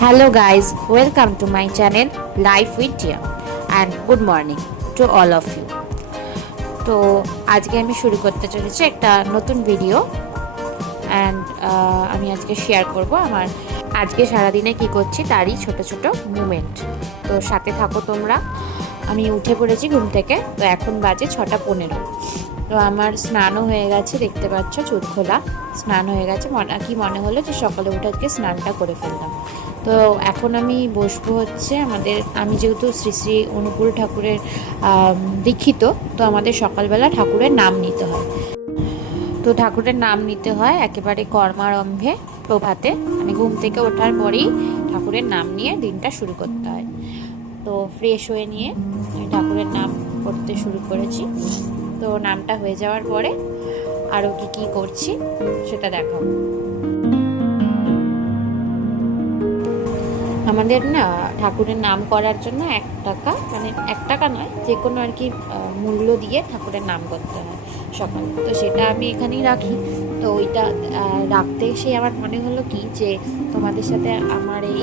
Hello guys, welcome to my channel Life with Tia and good morning to all of you. তো আজকে আমি শুরু করতে চলেছি একটা নতুন ভিডিও অ্যান্ড আমি আজকে শেয়ার করব আমার আজকে সারাদিনে কি করছি তারই ছোট ছোট মুমেন্ট। তো সাথে থাকো তোমরা। আমি উঠে পড়েছি ঘুম থেকে, তো এখন বাজে 6:15। তো আমার স্নানও হয়ে গেছে, দেখতে পাচ্ছ চুল খোলা স্নান হয়ে গেছে। মনে হলো যে সকালে উঠে আজকে স্নানটা করে ফেললাম। তো এখন আমি বসবো হচ্ছে আমি যেহেতু শ্রী শ্রী অনুকূল ঠাকুরের দীক্ষিত, তো আমাদের সকালবেলা ঠাকুরের নাম নিতে হয়। তো ঠাকুরের নাম নিতে হয় একেবারে কর্মারম্ভে, প্রভাতে, মানে ঘুম থেকে ওঠার পরেই ঠাকুরের নাম নিয়ে দিনটা শুরু করতে হয়। তো ফ্রেশ হয়ে নিয়ে ঠাকুরের নাম করতে শুরু করেছি। তো নামটা হয়ে যাওয়ার পরে আরও কি করছি সেটা দেখাবো। আমাদের না ঠাকুরের নাম করার জন্য 1 টাকা, মানে 1 টাকা নয়, যে কোনো আর কি মূল্য দিয়ে ঠাকুরের নাম করতে হয় সকালে। তো সেটা আমি এখানেই রাখি। তো ওইটা রাখতে এসে আমার মনে হলো কি যে তোমাদের সাথে আমার এই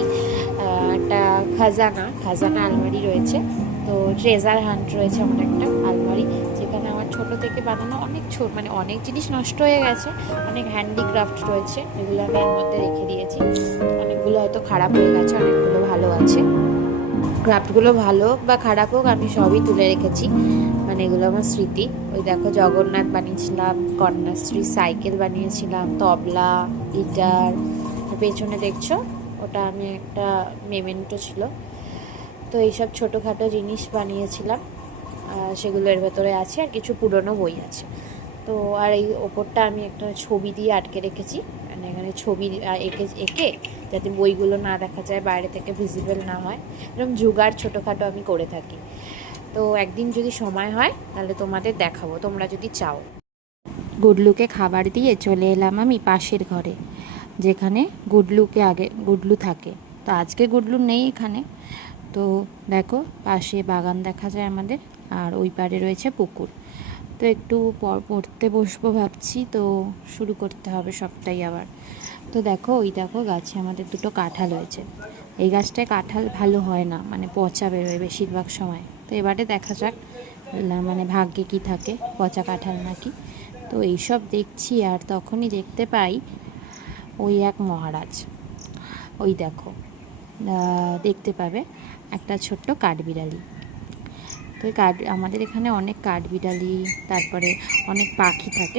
একটা খাজানা আলমারি রয়েছে। তো ট্রেজার হান্ট রয়েছে আমার একটা আলমারি, যেখানে আমার ছোট থেকে বানানো মানে অনেক জিনিস নষ্ট হয়ে গেছে, অনেক হ্যান্ডিক্রাফট রয়েছে, এগুলো আমি এর মধ্যে রেখে দিয়েছি। অনেকগুলো হয়তো খারাপ হয়ে গেছে, অনেকগুলো ভালো আছে। ক্রাফটগুলো ভালো বা খারাপ হোক, আমি সবই তুলে রেখেছি, মানে এগুলো আমার স্মৃতি। ওই দেখো জগন্নাথ বানিয়েছিলাম, কন্যাশ্রী সাইকেল বানিয়েছিলাম, তবলা, গিটার। পেছনে দেখছো ওটা আমি একটা মেমেন্টো ছিল। তো এইসব ছোটোখাটো জিনিস বানিয়েছিলাম, সেগুলো এর ভেতরে আছে, আর কিছু পুরনো বই আছে। তো আর এই ওপরটা আমি একটা ছবি দিয়ে আটকে রেখেছি, মানে এখানে ছবি এঁকে যাতে বইগুলো না দেখা যায়, বাইরে থেকে ভিজিবল না হয়, এরকম জুগাড় ছোটোখাটো আমি করে থাকি। তো একদিন যদি সময় হয় তাহলে তোমাদের দেখাবো, তোমরা যদি চাও। গুডলুকে খাবার দিয়ে চলে এলাম আমি পাশের ঘরে, যেখানে গুডলু থাকে। তো আজকে গুডলু নেই এখানে। তো দেখো পাশে বাগান দেখা যায় আমাদের, আর ওই পারে রয়েছে পুকুর। তো একটু পড়তে বসবো ভাবছি, তো শুরু করতে হবে সবটাই আবার। তো দেখো গাছে আমাদের 2টো কাঁঠাল হয়েছে। এই গাছটায় কাঁঠাল ভালো হয় না, মানে পচা বেরোয় বেশিরভাগ সময়। তো এবারে দেখা যাক মানে ভাগ্যে কি থাকে, পচা কাঁঠাল নাকি। তো এইসব দেখছি, আর তখনই দেখতে পাই ওই এক মহারাজ, ওই দেখো দেখতে পাবে একটা ছোট্ট কাঠবিড়ালি। তো আমাদের এখানে অনেক কাঠবিড়ালি, তারপরে অনেক পাখি থাকে।